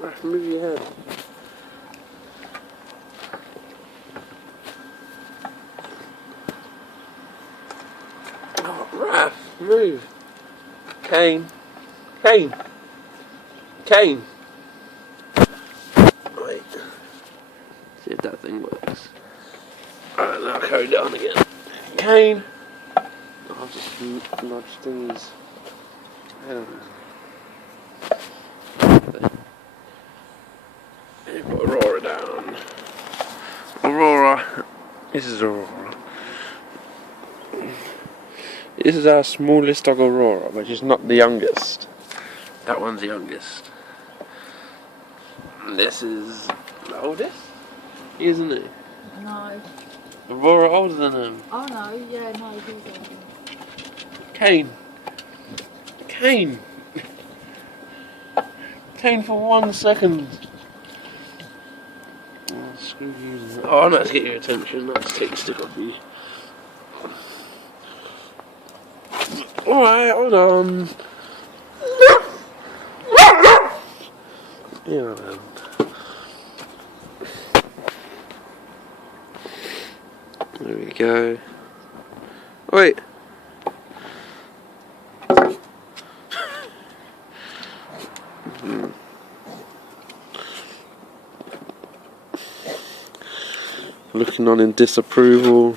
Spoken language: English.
Raph, move your head. Oh, Raph, move. Kane. Kane. Kane. Wait. See if that thing works. Alright, now carry down again. Kane. I'll just nudge things. Put Aurora down. Aurora. This is Aurora. This is our smallest dog, Aurora, but she's not the youngest. That one's the youngest. And this is the oldest, isn't it? No. Aurora older than him. Oh no, yeah, no, he's older. Kane. Kane. Kane for 1 second. Oh, screw you. Oh, no, to get your attention. Let's take a stick off you. Alright, hold on. Yeah, man. There we go. Wait. Looking on in disapproval.